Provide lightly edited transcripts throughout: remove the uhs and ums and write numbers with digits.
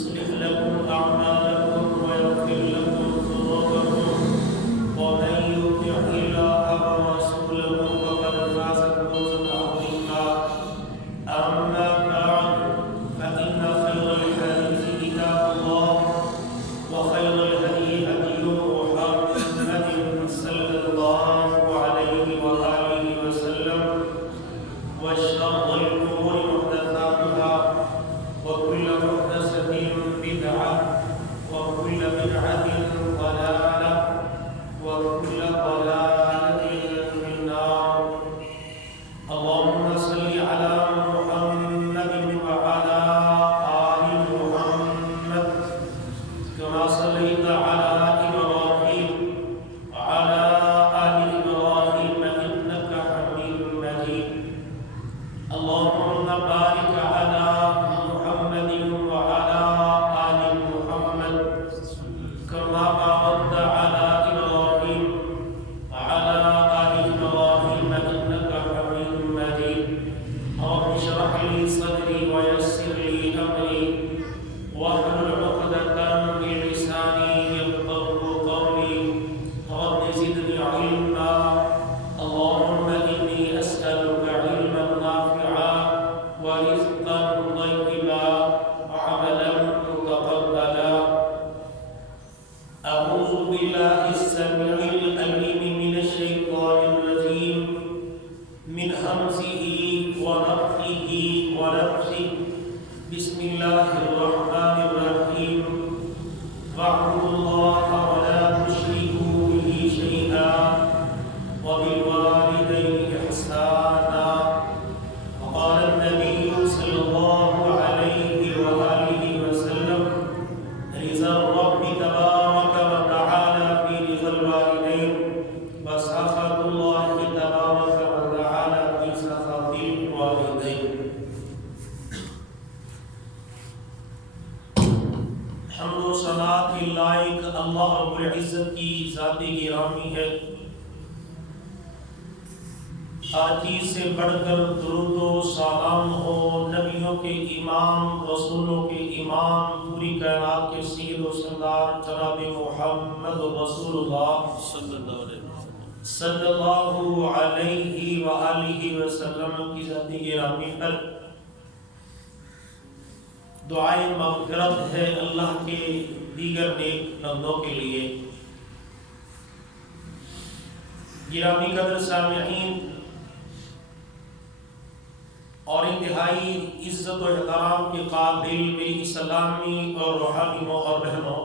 يصلح لكم أعمالكم ويغفر لكم ذنوبكم ومن يطع الله ورسوله فقد فاز فوزا عظيما أما بعد فإن خير الحديث كتاب الله وخير الهدي هدي محمد صلى الله عليه وآله وسلم وشر الأمور محدثاتها وكل محدثة بدعة وكل بدعة ضلالة وكل ضلالة في النار. اللهم صل على محمد وعلى آل محمد كما صليت على إبراهيم وعلى آل إبراهيم إنك حميد مجيد. اللهم بارك على محمد وعلى آل محمد كما باركت على إبراهيم وعلى آل إبراهيم إنك حميد مجيد. رب اشرح لي صدري ويسر لي أمري واحلل عقدة من لساني يفقهوا قولي. رب زدني علما. اللهم إني أسألك علما نافعا ورزقا طيبا وعملا متقبلا. أعوذ بالله السميع العليم من الشيطان الرجيم من همزه ونفخه ونفثه. بسم الله الرحمن الرحيم. واعبدوا الله ولا تشركوا به شيئا وبالوالدين إحسانا. وقال النبي صلى الله عليه وآله وسلم رضا الرب تبارك وتعالى في رضا الوالدين وسخط الله تبارك وتعالى في سخط الوالدين. حمد و ثنا کے لائق اللہ رب العزت کی ذات گرامی ہے. ہر چیز سے بڑھ کر درود و سلام ہو نبیوں کے امام رسولوں کے امام پوری کائنات کے سید و سردار جناب محمد رسول اللہ صلی اللہ علیہ وآلہ وسلم کی ذات گرامی پر دعائے مغفرت ہے اللہ کے دیگر نیک بندوں کے لیے. گرامی قدر سامعین اور انتہائی عزت و احترام کے قابل میری اسلامی اور روحانی ماں اور بہنوں،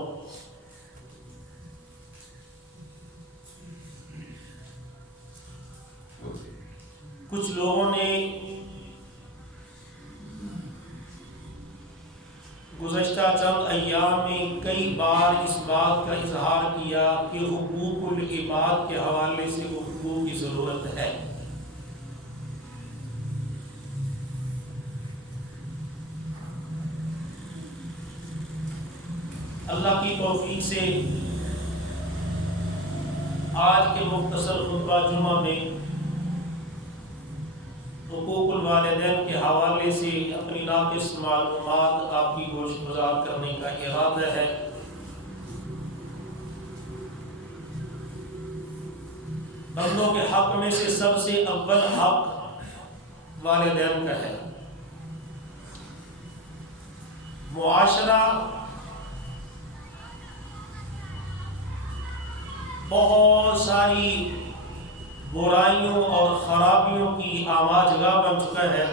کچھ لوگوں نے گزشتہ چند ایام میں کئی بار اس بات کا اظہار کیا کہ حقوق العباد کے حوالے سے گفتگو کی ضرورت ہے. اللہ کی توفیق سے آج کے مختصر خطبہ جمعہ میں حقوق الوالدین کے حوالے سے اپنی ناقص معلومات آپ کی گوش گزار کرنے کا ارادہ ہے. بندوں کے حق میں سے سب سے اول حق والدین کا ہے. معاشرہ بہت ساری برائیوں اور خرابیوں کی آماجگاہ بن چکا ہے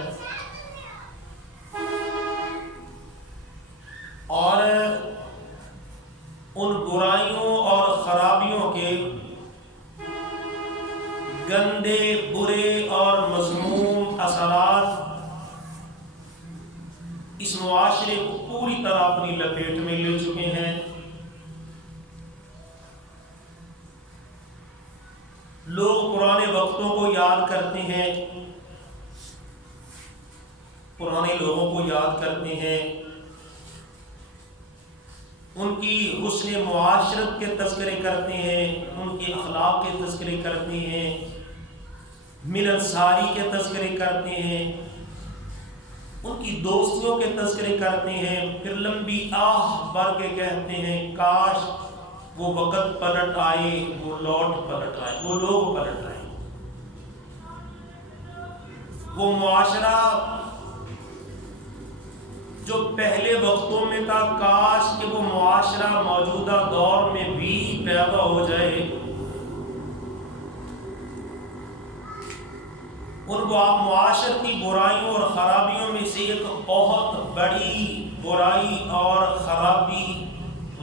اور ان برائیوں اور خرابیوں کے گندے برے اور مذموم اثرات اس معاشرے کو پوری طرح اپنی لپیٹ میں لے چکے ہیں. لوگ پرانے وقتوں کو یاد کرتے ہیں، پرانے لوگوں کو یاد کرتے ہیں، ان کی حسن معاشرت کے تذکرے کرتے ہیں، ان کے اخلاق کے تذکرے کرتے ہیں، ملنساری کے تذکرے کرتے ہیں، ان کی دوستیوں کے تذکرے کرتے ہیں، پھر لمبی آہ بھر کے کہتے ہیں کاش وہ وقت پلٹ آئے، وہ لوٹ پلٹ آئے، وہ لوگ پلٹ آئے، وہ معاشرہ جو پہلے وقتوں میں تھا، کاش کہ وہ معاشرہ موجودہ دور میں بھی پیدا ہو جائے۔ ان کو آپ معاشرتی برائیوں اور خرابیوں میں سے ایک بہت بڑی برائی اور خرابی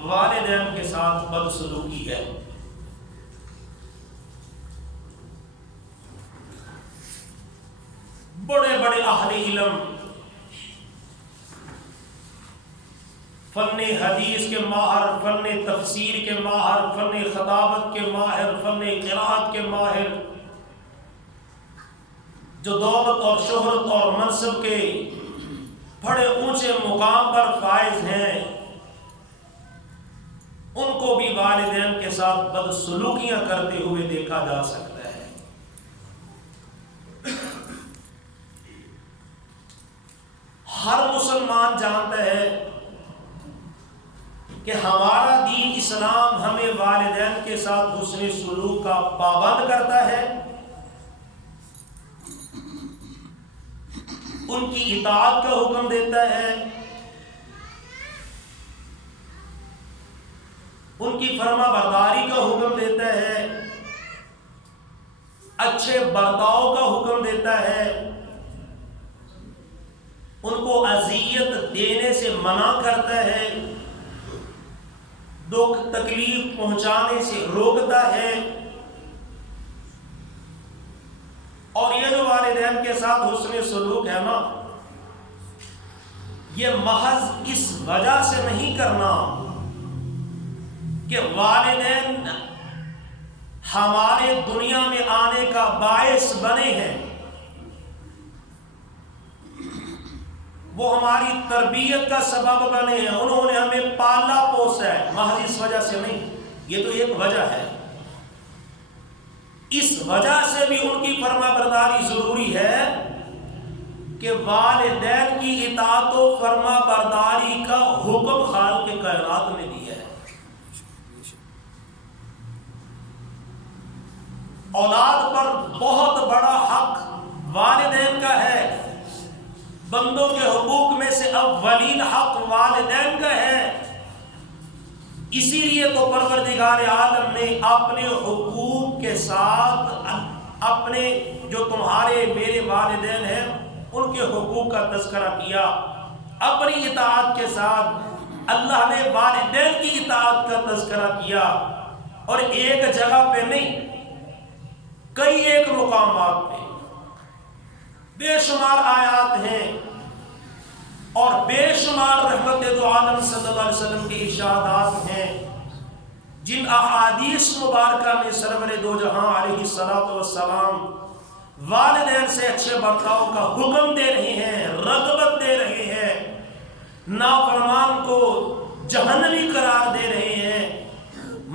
والدین کے ساتھ بدسلوکی ہے۔ بڑے بڑے اہل علم، فن حدیث کے ماہر، فن تفسیر کے ماہر، فن خطابت کے ماہر، فن قرات کے ماہر، جو دولت اور شہرت اور منصب کے بڑے اونچے مقام پر فائز ہیں، ان کو بھی والدین کے ساتھ بدسلوکیاں کرتے ہوئے دیکھا جا سکتا ہے۔ ہر مسلمان جانتا ہے کہ ہمارا دین اسلام ہمیں والدین کے ساتھ حسن سلوک کا پابند کرتا ہے، ان کی اطاعت کا حکم دیتا ہے، ان کی فرما برداری کا حکم دیتا ہے، اچھے برتاؤ کا حکم دیتا ہے، ان کو اذیت دینے سے منع کرتا ہے، دکھ تکلیف پہنچانے سے روکتا ہے۔ اور یہ جو والدین کے ساتھ حسن سلوک ہے نا، یہ محض اس وجہ سے نہیں کرنا کہ والدین ہمارے دنیا میں آنے کا باعث بنے ہیں، وہ ہماری تربیت کا سبب بنے ہیں، انہوں نے ہمیں پالا پوسا ہے، محض اس وجہ سے نہیں۔ یہ تو ایک وجہ ہے، اس وجہ سے بھی ان کی فرما برداری ضروری ہے کہ والدین کی اطاعت و فرما برداری کا حکم خالق کائنات نے دیا ہے۔ اولاد پر بہت بڑا حق والدین کا ہے، بندوں کے حقوق میں سے اولین حق والدین کا ہے۔ اسی لیے تو پروردگار عالم نے اپنے حقوق کے ساتھ اپنے جو تمہارے میرے والدین ہیں ان کے حقوق کا تذکرہ کیا، اپنی اطاعت کے ساتھ اللہ نے والدین کی اطاعت کا تذکرہ کیا، اور ایک جگہ پہ نہیں، کئی ایک مقامات پہ بے شمار آیات ہیں اور بے شمار رحمت دو عالم صلی اللہ علیہ وسلم کے ارشادات ہیں، جن احادیث مبارکہ میں سرور دو جہاں علیہ الصلوۃ والسلام والدین سے اچھے برتاؤ کا حکم دے رہے ہیں، رغبت دے رہے ہیں، نافرمان کو جہنمی قرار دے رہے ہیں،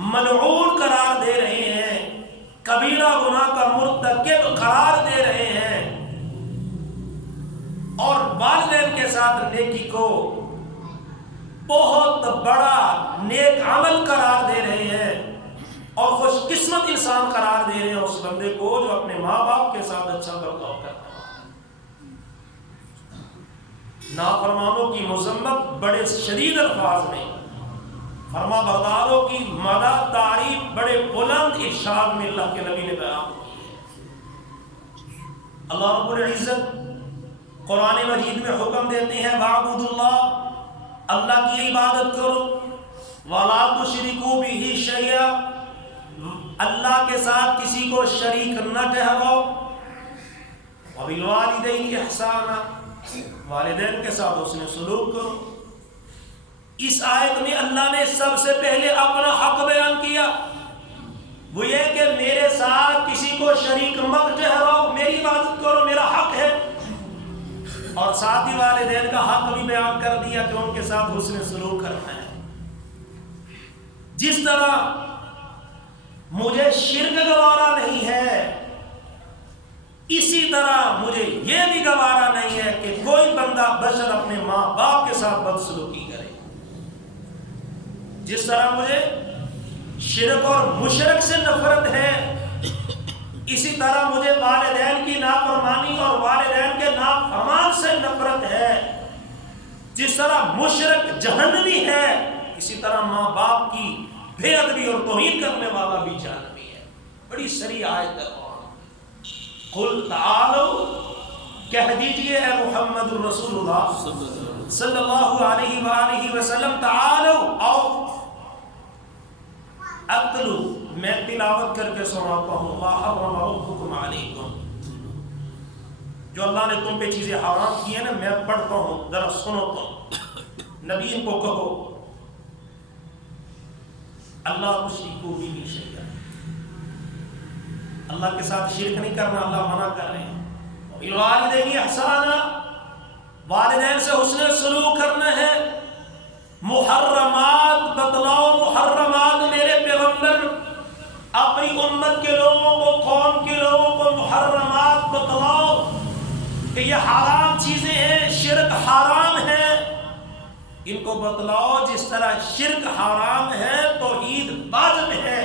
ملعون قرار دے رہے ہیں، کبیرہ گناہ کا مرتکب قرار دے رہے ہیں، اور والدین کے ساتھ نیکی کو بہت بڑا نیک عمل قرار دے رہے ہیں، اور خوش قسمت انسان قرار دے رہے ہیں اس بندے کو جو اپنے ماں باپ کے ساتھ اچھا برتاؤ کرتا ہے۔ نافرمانوں کی مذمت بڑے شدید الفاظ میں، فرما برداروں کی مدح تعریف بڑے بلند ارشاد میں اللہ کے نبی نے بیان کی ہے۔ اللہ رب العزت قرآن مجید میں حکم دیتے ہیں وَاعْبُدُوا اللَّهَ، اللہ کی عبادت کرو، وَلَا تُشْرِكُوا بِهِ شَيْئًا، اللہ کے ساتھ کسی کو شریک نہ ٹھہراؤ، وَبِالْوَالِدَيْنِ إِحْسَانًا، والدین کے ساتھ حسن سلوک کرو۔ اس آیت میں اللہ نے سب سے پہلے اپنا حق بیان کیا، وہ یہ کہ میرے ساتھ کسی کو شریک مت ٹھہراؤ، میری عبادت کرو، میرا حق ہے، اور ساتھ ہی والدین کا حق بھی بیان کر دیا کہ ان کے ساتھ حسن سلوک کرنا ہے۔ جس طرح مجھے شرک گوارا نہیں ہے، اسی طرح مجھے یہ بھی گوارا نہیں ہے کہ کوئی بندہ بشر اپنے ماں باپ کے ساتھ بدسلوکی کرے. جس طرح مجھے شرک اور مشرک سے نفرت ہے، اسی طرح مجھے والدین کی نافرمانی اور والدین کے نافرمان سے نفرت ہے. جس طرح مشرک جہنمی ہے، اسی طرح ماں باپ کی بے ادبی اور توہین کرنے والا بھی جہنمی ہے. بڑی سری آیت ہے. قل تعالوا، کہہ دیجئے اے محمد الرسول اللہ صلی اللہ علیہ وآلہ وسلم، تعالوا، آؤ، اتلو، میں تلاوت کر کے سناتا ہوں، ما حرم ربکم علیکم، جو اللہ نے تم پہ چیزیں حرام کی ہیں نا، میں پڑھتا ہوں، ذرا سنو تم. نبی ان کو کہو اللہ مشرکو بھی شیئا، اللہ کے ساتھ شرک نہیں کرنا، اللہ منع کر رہے ہیں. بالوالدین احسانا، والدین سے حسن سلوک کرنا ہے. محرمات بتلاؤ، محرمات میرے پیغمبر اپنی امت کے لوگوں کو، قوم کے لوگوں کو محرمات بتلاؤ کہ یہ حرام چیزیں ہیں، شرک حرام ہے. ان کو بتلاؤ جس طرح شرک حرام ہے، توحید واجب ہے،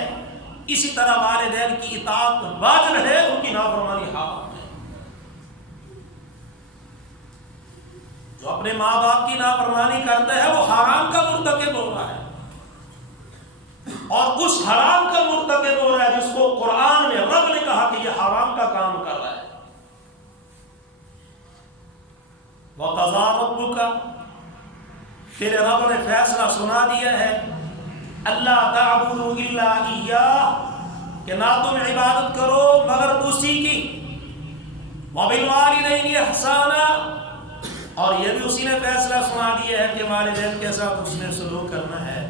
اسی طرح والدین کی اطاعت واجب ہے، ان کی نافرمانی حرام ہے. جو اپنے ماں باپ کی نافرمانی کرتا ہے وہ حرام کا مرتکب ہو رہا ہے، اور اس حرام کا مرتکب ہو رہا ہے جس کو قرآن میں رب نے کہا کہ یہ حرام کا کام کر رہا ہے. وَقَضَىٰ رَبُّكَ، تیرے رب نے فیصلہ سنا دیا ہے، اللہ تعبدوا الا ایاہ، کہ نہ تم عبادت کرو مگر اسی کی. وبالوالدین احسانا، اور یہ بھی اسی نے فیصلہ سنا دیا ہے کہ والدین کے ساتھ اس نے سلوک کرنا ہے.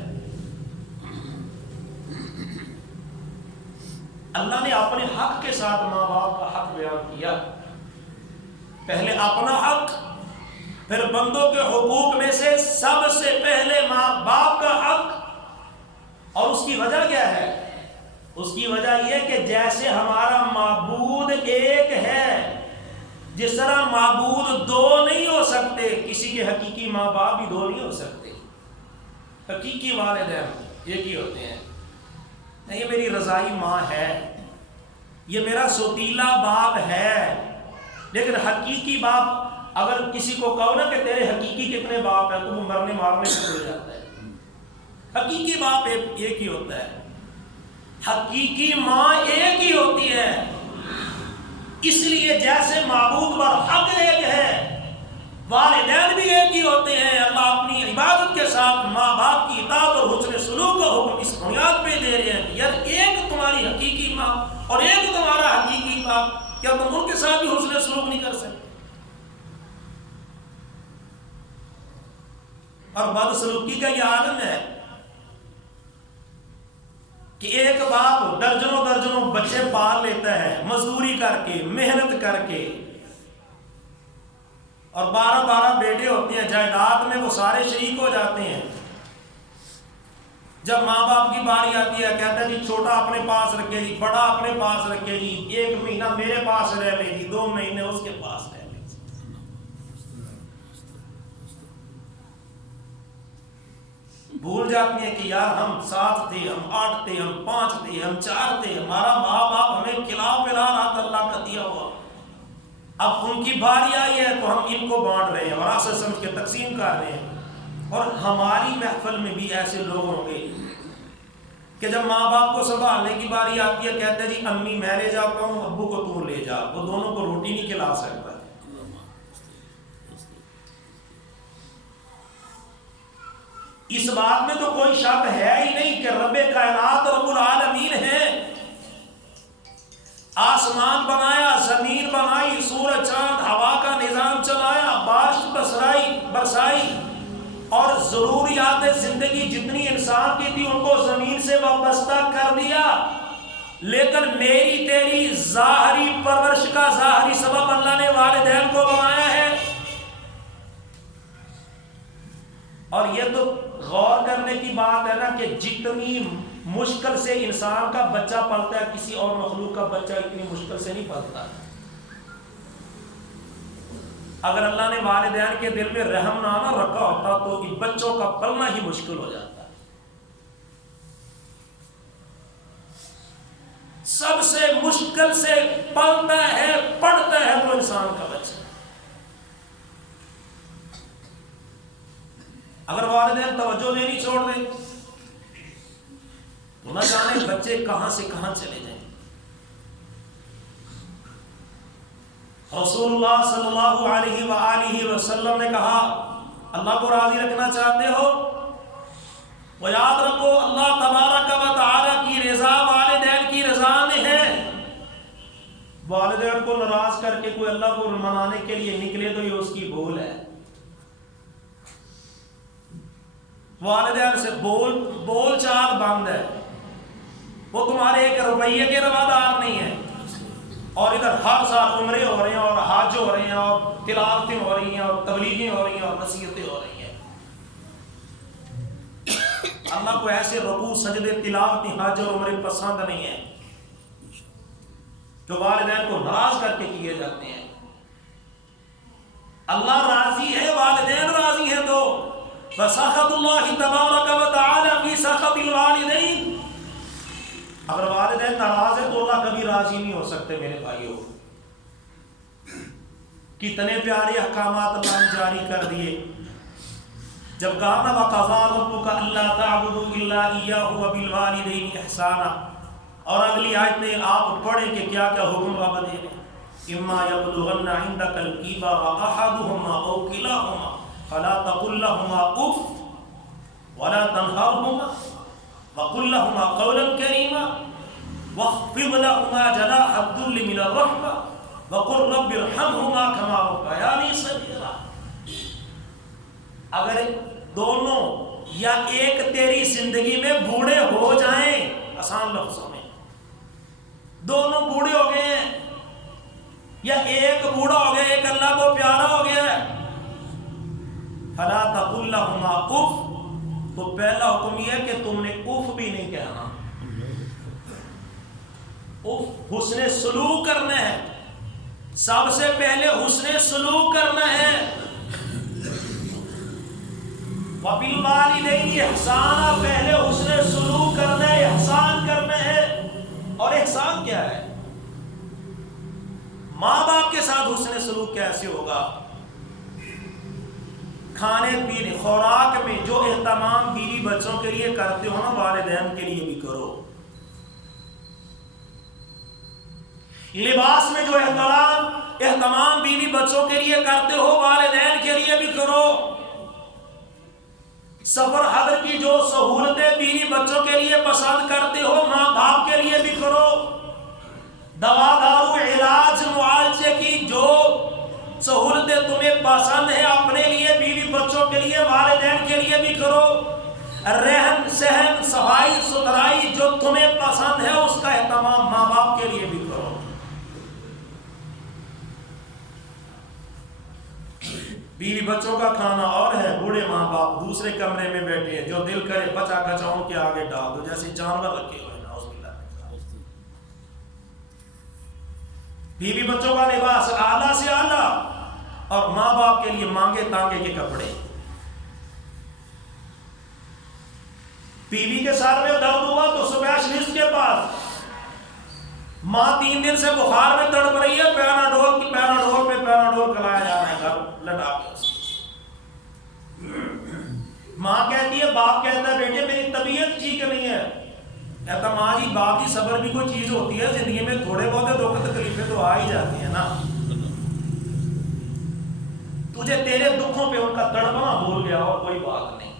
اللہ نے اپنے حق کے ساتھ ماں باپ کا حق بیان کیا. پہلے اپنا حق، پھر بندوں کے حقوق میں سے سب سے پہلے ماں باپ کا حق. اور اس کی وجہ کیا ہے؟ اس کی وجہ یہ کہ جیسے ہمارا معبود ایک ہے، جس طرح معبود دو نہیں ہو سکتے، کسی کے حقیقی ماں باپ بھی دو نہیں ہو سکتے. حقیقی والدین ایک ہی ہوتے ہیں. یہ میری رضائی ماں ہے، یہ میرا سوتیلا باپ ہے. لیکن حقیقی باپ، اگر کسی کو کہو نا کہ تیرے حقیقی کتنے باپ ہیں تو وہ مرنے مارنے سے ہو جاتا ہے. حقیقی باپ ایک ہی ہوتا ہے، حقیقی ماں ایک ہی ہوتی ہے. اس لیے جیسے معبود برحق ایک ہے، والدین بھی ایک ہی ہوتے ہیں. اللہ اپنی عبادت کے ساتھ ماں باپ کی اطاعت اور حسن سلوک کا حکم اس بنیاد پہ دے رہے ہیں. یار ایک تمہاری حقیقی ماں اور ایک تمہارا حقیقی باپ، کیا تم ان کے ساتھ بھی حسن سلوک نہیں کر سکتے؟ اور بدسلوکی کا یہ عالم ہے کہ ایک باپ درجنوں درجنوں بچے پال لیتا ہے مزدوری کر کے، محنت کر کے، اور 12 بیٹے ہوتے ہیں. جائیداد میں وہ سارے شریک ہو جاتے ہیں. جب ماں باپ کی باری آتی ہے کہتا ہے جی چھوٹا اپنے پاس رکھے جی، بڑا اپنے پاس رکھے جی، 1 مہینہ میرے پاس رہ لے جی، 2 مہینے اس کے پاس رہ لے. بھول جاتی ہیں کہ یار ہم 7 تھے، ہم 8 تھے، ہم 5 تھے، ہم 4 تھے، ہمارا ماں باپ ہمیں کھلا پلا رہا تھا اللہ کا دیا ہوا. اب ان کی باری آئی ہے تو ہم ان کو بانٹ رہے ہیں، وراثت سمجھ کے تقسیم کر رہے ہیں. اور ہماری محفل میں بھی ایسے لوگ ہوں گے کہ جب ماں باپ کو سنبھالنے کی باری آتی ہے کہتے ہیں جی امی میں لے جاتا ہوں، ابو کو تو لے جا. وہ دونوں کو روٹی نہیں کھلا سکتا. اس بات میں تو کوئی شک ہے ہی نہیں کہ رب کائنات رب العالمین ہے. آسمان بنایا، زمین بنائی، سورج چاند ہوا کا نظام چلایا، بارش برسائی، اور ضروریات زندگی جتنی انسان کی تھی ان کو زمین سے وابستہ کر دیا. لیکن میری تیری ظاہری پرورش کا ظاہری سبب اللہ نے والدین کو بنایا ہے. اور یہ تو غور کرنے کی بات ہے نا کہ جتنی مشکل سے انسان کا بچہ پلتا ہے کسی اور مخلوق کا بچہ اتنی مشکل سے نہیں پلتا. اگر اللہ نے والدین کے دل میں رحم نہ رکھا ہوتا تو ان بچوں کا پلنا ہی مشکل ہو جاتا. سب سے مشکل سے پلتا ہے پڑھتا ہے تو انسان کا بچہ. اگر والدین توجہ دینی چھوڑ دیں تو نہ جانے بچے کہاں سے کہاں چلے جائیں. رسول اللہ صلی اللہ علیہ وآلہ وسلم نے کہا اللہ کو راضی رکھنا چاہتے ہو وہ یاد رکھو اللہ تبارک و تعالی کی رضا والدین کی رضا میں ہے. والدین کو ناراض کر کے کوئی اللہ کو منانے کے لیے نکلے تو یہ اس کی بھول ہے. والدین سے بول چال بند ہے. وہ تمہارے ایک روپیے کے روادار نہیں ہے اور ادھر ہر سال عمرے ہو رہے ہیں اور حج ہو رہے ہیں اور تلاوتیں ہو رہی ہیں اور تبلیغیں ہو رہی ہیں اور نصیحتیں ہو رہی ہیں. اللہ کو ایسے رکوع سجدے تلاوتیں حج اور عمرے پسند نہیں ہیں جو والدین کو ناراض کر کے کیے جاتے ہیں. اللہ راضی ہے والدین راضی ہیں تو فسخط اللہ تبارک و تعالی فی سخط الوالدین. اگر والدین ناراض ہے تو اللہ کبھی راضی نہیں ہو سکتے. میرے بھائیوں کتنے پیارے احکامات اللہ نے جاری کر دیے. جب کہا نا وَقَضَىٰ رَبُّكَ أَلَّا تَعْبُدُوا إِلَّا إِيَّاهُ وَبِالْوَالِدَيْنِ إِحْسَانًا. اور اگلی آیت میں آپ پڑھیں کہ کیا کیا حکم رب دے رہے ہیں. إِمَّا يَبْلُغَنَّ عِندَكَ الْكِبَرَ أَحَدُهُمَا أَوْ كِلَاهُمَا فَلَا تَقُل لَّهُمَا أُفٍّ وَلَا تَنْهَرْهُمَا وَقُل لَّهُمَا قَوْلًا كَرِيمًا وَاخْفِضْ لَهُمَا جَنَاحَ الذُّلِّ مِنَ الرَّحْمَةِ وَقُل رَّبِّ ارْحَمْهُمَا كَمَا رَبَّيَانِي صَغِيرًا. اگر دونوں یا ایک تیری زندگی میں بوڑھے ہو جائیں, آسان لفظوں میں دونوں بوڑھے ہو گئے ہیں یا ایک بوڑھا ہو گیا ایک اللہ کو پیارا ہو گیا ہے, فَلَا تَقُل لَّهُمَا أُفٍّ. تو پہلا حکم یہ ہے کہ تم نے اف بھی نہیں کہنا. اف حسن سلوک کرنا ہے. سب سے پہلے حسن سلوک کرنا ہے. وَبِالْوَالِدَيْنِ إِحْسَانًا. پہلے حسن سلوک کرنا ہے, احسان کرنا ہے. اور احسان کیا ہے؟ ماں باپ کے ساتھ حسن سلوک کیسے ہوگا؟ کھانے پینے خوراک میں جو اہتمام بیوی بچوں کے لیے کرتے ہو نا والدین کے لیے بھی کرو. لباس میں جو اہتمام بیوی بچوں کے لیے کرتے ہو والدین کے لیے بھی کرو. سفر حضر کی جو سہولتیں بیوی بچوں کے لیے پسند کرتے ہو ماں باپ کے لیے بھی کرو. دوا دارو علاج معالجے کی جو سہولتیں تمہیں پسند ہیں اپنے لیے بیوی بچوں کے لیے والدین کے لیے بھی کرو. رہن سہن صفائی ستھرائی جو تمہیں پسند ہے اس کا اہتمام ماں باپ کے لیے بھی کرو. بیوی بچوں کا کھانا اور ہے, بوڑھے ماں باپ دوسرے کمرے میں بیٹھے ہیں, جو دل کرے بچا کچاؤں کے آگے ڈال دو جیسے جانور رکھے ہوئے. بیوی بچوں کا لباس اعلیٰ سے اعلیٰ اور ماں باپ کے لیے مانگے تانگے کے کپڑے. بیوی کے سر میں درد ہوا تو اسپیشلسٹ کے پاس. ماں 3 دن سے بخار میں تڑپ رہی ہے, پیراڈول پہ پیراڈول کھلایا جا رہا ہے گھر لٹا کے. ماں کہتی ہے باپ کہتا ہے بیٹے میری طبیعت ٹھیک نہیں ہے. کہتا ماں جی باپ کی صبر بھی کوئی چیز ہوتی ہے, زندگی میں تھوڑے بہت دکھ تکلیفیں تو آ ہی جاتی ہیں نا. تجھے تیرے دکھوں پہ ان کا تڑپنا بھول گیا اور کوئی بات نہیں.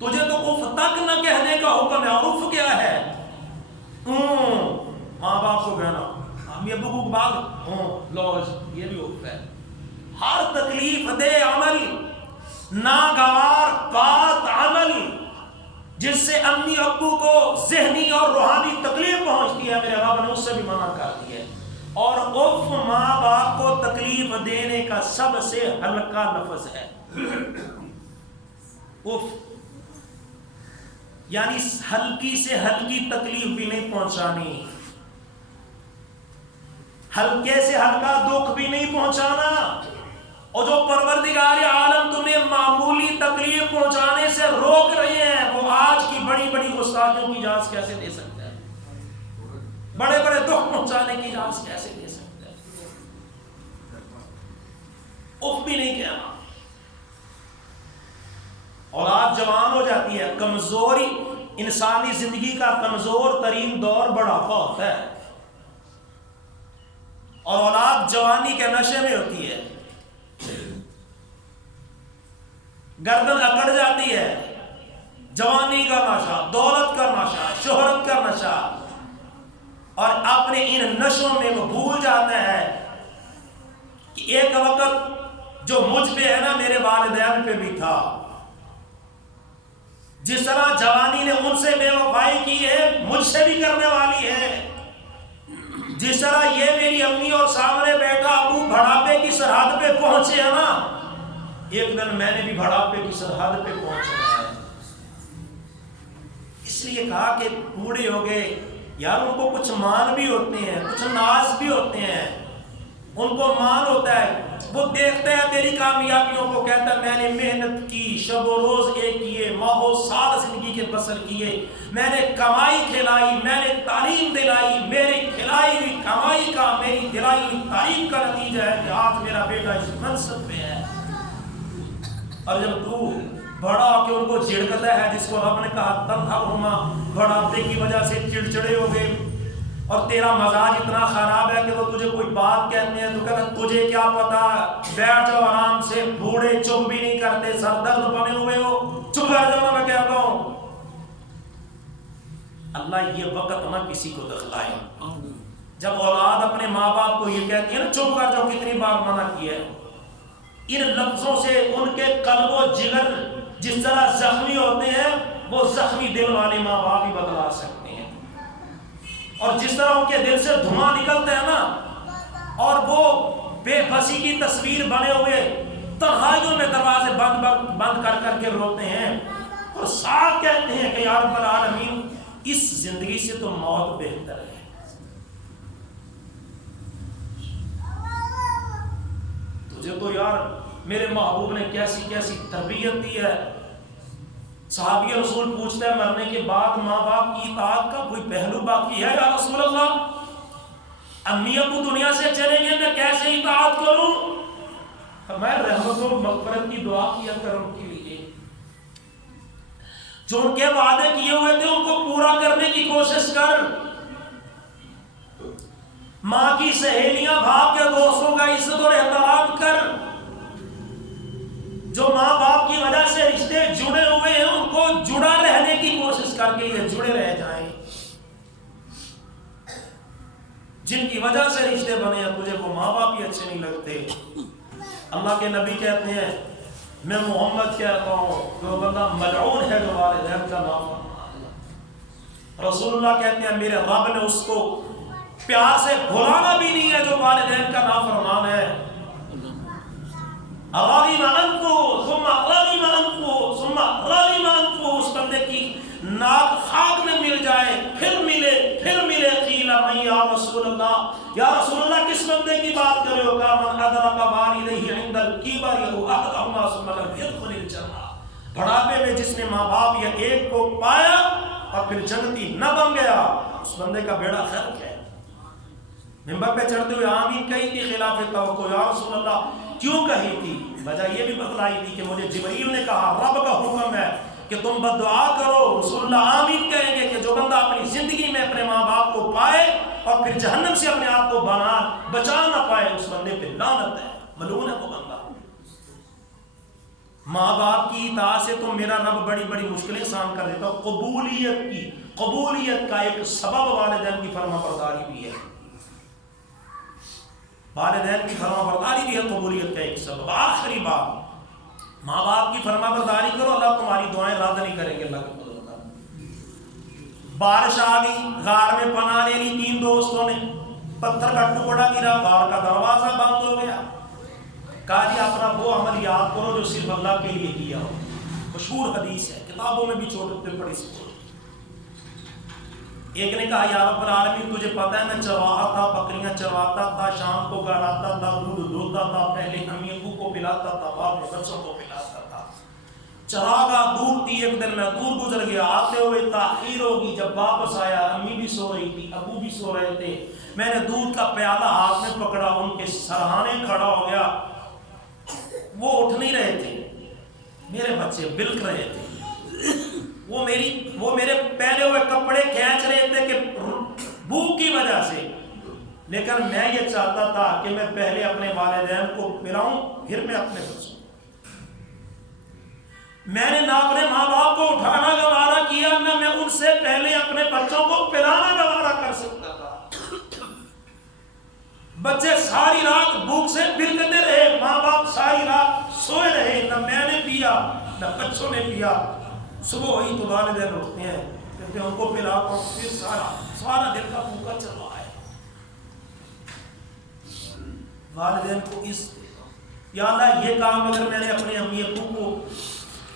تجھے تو اف تک نہ کہنے کا حکم ہے. اور اف کیا ہے؟ ماں باپ کو کہنا, امی ابو کو باغ لوج, یہ بھی اف ہے. ہر تکلیف دے عمل, ناگوار بات عمل جس سے امی ابو کو ذہنی اور روحانی تکلیف پہنچتی ہے, میرے رب نے اس سے بھی منع کر دیا ہے. اور اف ماں باپ کو تکلیف دینے کا سب سے ہلکا لفظ ہے. اف یعنی ہلکی سے ہلکی تکلیف بھی نہیں پہنچانی, ہلکے سے ہلکا دکھ بھی نہیں پہنچانا، اور جو پروردگار عالم تمہیں معمولی تکلیف پہنچانے سے روک رہے ہیں، وہ آج کی بڑی بڑی گستاخیوں کی اجازت کیسے دے سکتے ہیں؟ بڑے بڑے دکھ پہنچانے کی اجازت کیسے دے سکتے ہیں؟ اف بھی نہیں کہنا۔ اولاد جوان ہو جاتی ہے، کمزوری، انسانی زندگی کا کمزور ترین دور بڑھاپا ہوتا ہے، اور اولاد جوانی کے نشے میں ہوتی ہے، گردن اکڑ جاتی ہے، جوانی کا نشہ، دولت کا نشہ، شہرت کا نشہ، اور اپنے ان نشوں میں وہ بھول جاتا ہے کہ ایک وقت جو مجھ پہ ہے نا میرے والدین پہ بھی تھا۔ جس طرح جوانی نے ان سے بے وفائی کی ہے، مجھ سے بھی کرنے والی ہے۔ جس طرح یہ میری امی اور سامنے بیٹا ابو بڑھاپے کی سرحد پہ پہنچے ہیں نا، ایک دن میں نے بھی بڑھاپے کی سرحد پہ پہنچنا ہے۔ اس لیے کہا کہ بوڑھے ہو گئے یار، ان کو کچھ مان بھی ہوتے ہیں، کچھ ناز بھی ہوتے ہیں، ان کو مان ہوتا ہے، وہ دیکھتے ہیں تیری کامیابیوں کو، کہتا ہے میں نے محنت کی، شب و روز ایک کیے، ماہ و سال زندگی کے بسر کیے، میں نے کمائی کھلائی، میں نے تعلیم دلائی، میری کھلائی ہوئی کمائی کا، میری دلائی ہوئی تعلیم کا نتیجہ ہے کہ آج میرا بیٹا اس منصب پہ ہے۔ اور جب تو بڑا ہو کے ان کو جھڑکتا ہے، جس کو رب نے کہا تنہما، بڑھاپے کی وجہ سے چڑچڑے ہو گئے، اور تیرا مزاج اتنا خراب ہے کہ وہ تجھے کوئی بات کہتے ہیں تو کہتا تجھے کیا پتا، بیٹھ جاؤ آرام سے، بوڑھے چپ بھی نہیں کرتے، سر درد بنے ہوئے ہو، چپ کر جاؤ، میں کہتا ہوں۔ اللہ یہ وقت نہ کسی کو دکھلائے جب اولاد اپنے ماں باپ کو یہ کہتی ہے نا چپ کر جاؤ، کتنی بار منع کیا ہے، ان لفظوں سے ان کے قلب و جگر جس طرح زخمی ہوتے ہیں، وہ زخمی دل والے ماں باپ ہی بدلا سکتے ہیں۔ اور جس طرح ان کے دل سے دھواں نکلتا ہے نا، اور وہ بے بسی کی تصویر بنے ہوئے تنہائیوں میں دروازے بند کر کر کے روتے ہیں، اور صاف کہتے ہیں کہ یا رب العالمین اس زندگی سے تو موت بہتر ہے۔ تجھے تو یار میرے محبوب نے کیسی کیسی تربیت دی ہے۔ صحابی رسول پوچھتا ہے مرنے کے بعد ماں باپ کی اطاعت کا کوئی پہلو باقی ہے یا رسول اللہ؟ امی ابو دنیا سے چلیں گے، میں کیسے اطاعت کروں؟ میں رحمت و مغفرت کی دعا کیا کروں ان کے لیے، جو ان کے وعدے کیے ہوئے تھے ان کو پورا کرنے کی کوشش کر۔ ماں کی سہیلیاں، باپ کے دوستوں کا عزت اور احترام کر۔ جو ماں باپ کی وجہ سے رشتے جڑے ہوئے ہیں ان کو جڑا رہنے کی کوشش کر کے یہ جڑے رہ جائیں۔ جن کی وجہ سے رشتے بنے ہیں تجھے وہ ماں باپ ہی اچھے نہیں لگتے۔ اللہ کے نبی کہتے ہیں میں محمد کہتا ہوں جو بندہ ملعون ہے جو والدین کا نافرمان ہے۔ رسول اللہ کہتے ہیں میرے رب نے اس کو پیار سے بھلانا بھی نہیں ہے جو والدین کا نافرمان ہے۔ غالب انفو ثم غالب انفو ثم غالب انفو، اس بندے کی ناک خاک میں مل جائے پھر ملے قیل من یا رسول اللہ، یا رسول اللہ کس بندے کی بات کر رہے ہو؟ کہ من ادرک والدیہ عند الکبر احدہما ثم لم يدخل الجنہ، بڑھاپے میں جس نے ماں باپ یا ایک کو پایا اور پھر جنتی نہ بن گیا اس بندے کا بیڑا غرق ہے۔ منبر پہ چڑھتے ہوئے آمین کہی تھی خلاف توقع، یا رسول اللہ کیوں کہی تھی؟ وجہ یہ بھی بتلائی تھی کہ مجھے جبریل نے کہا رب کا حکم ہے کہ تم بددعا کرو، رسول اللہ آمین کہیں گے کہ جو بندہ اپنی زندگی میں اپنے ماں باپ کو پائے اور پھر جہنم سے اپنے آپ کو بچا نہ پائے اس بندے پہ لعنت ہے، ملعون ہے وہ بندہ۔ ماں باپ کی اطاعت سے تو میرا رب بڑی بڑی مشکلیں آسان کر دیتا ہے۔ قبولیت کا ایک سبب والدین کی فرما برداری بھی ہے، والدین کی فرما برداری بھی ہے قبولیت کا ایک سبب۔ آخری بات، ماں باپ کی فرما برداری کرو، اللہ تمہاری دعائیں رد نہیں کریں گے۔ اللہ کے فضل کا بارش آ گئی، غار میں پناہ لے لی، 3 دوستوں نے، پتھر کا ٹکڑا گرا، غار کا دروازہ بند ہو گیا، کہا جی اپنا وہ عمل یاد کرو جو صرف اللہ کے لیے کیا ہو۔ مشہور حدیث ہے، کتابوں میں بھی چھوٹے پڑھی سی۔ ایک نے کہا یا رب العالمین تجھے پتہ ہے میں چرواہا تھا، بکریاں چرواتا تھا، شام کو گھراتا تھا، دودھ دھوتا تھا، پہلے امی ابو کو پلاتا تھا، بعد میں بچوں کو پلاتا تھا، چراگاہ دور تھی، ایک دن میں دور گزر گیا، آتے ہوئے تاخیر ہوگی، جب واپس آیا امی بھی سو رہی تھی، ابو بھی سو رہے تھے، میں نے دودھ کا پیالہ ہاتھ میں پکڑا، ان کے سرہانے کھڑا ہو گیا، وہ اٹھ نہیں رہے تھے، میرے بچے بلک رہے تھے، وہ میرے پہنے ہوئے کپڑے کھینچ رہے تھے کہ بھوک کی وجہ سے، لیکن میں یہ چاہتا تھا کہ میں پہلے اپنے والدین کو پلاؤں پھر میں اپنے بچوں، میں نے نہ اپنے ماں باپ کو اٹھانا گوارا کیا، نہ میں ان سے پہلے اپنے بچوں کو پلانا گوارا کر سکتا تھا، بچے ساری رات بھوک سے بلکتے رہے، ماں باپ ساری رات سوئے رہے، نہ میں نے پیا نہ بچوں نے پیا، صبح ہوئی تو والدین اٹھتے ہیں کہتے ہیں ان کو پلاتا ہوں، پھر سارا دن کا بھوکا چل رہا ہے، والدین کو اس یا اللہ یہ کام اگر میں نے اپنے امی ابو کو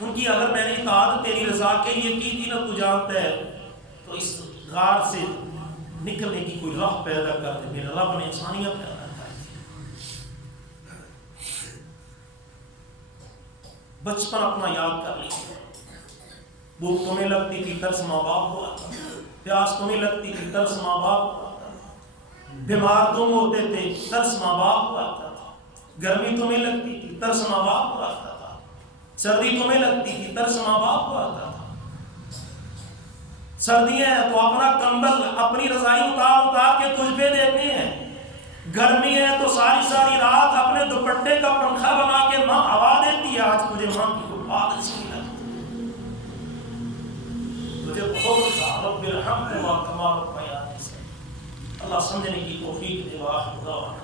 ان کی اگر میں نے اطاعت تیری رضا کے لیے کی تھی نا تو جانتا ہے، تو اس غار سے نکلنے کی کوئی راہ پیدا کر دے، میرے رب نے انسانیت پیدا کر دی۔ بچپن اپنا یاد کر لیجیے، بھوک تمہیں لگتی تھی ترس ماں باپ کو آتا تھا، پیاس تمہیں لگتی تھی ترس ماں باپ کو آتا تھا، بیمار تم ہوتے تھے ترس ماں باپ کو آتا تھا، گرمی تمہیں لگتی تھی ترس ماں باپ کو آتا تھا، سردی تمہیں لگتی تھی ترس ماں باپ کو آتا تھا، سردیاں ہیں تو اپنا کمبل اپنی رضائی اتار کے تجھ پہ دیتے ہیں، گرمی ہے تو ساری رات اپنے دوپٹے کا پنکھا بنا کے ماں ہوا دیتی ہے، آج تجھے ماں کی کوئی بات اچھی نہیں لگتی، تجھے بہت سا رب الحمد و کمال بیان سے اللہ سمجھنے کی توفیق دے، واخر دعوانا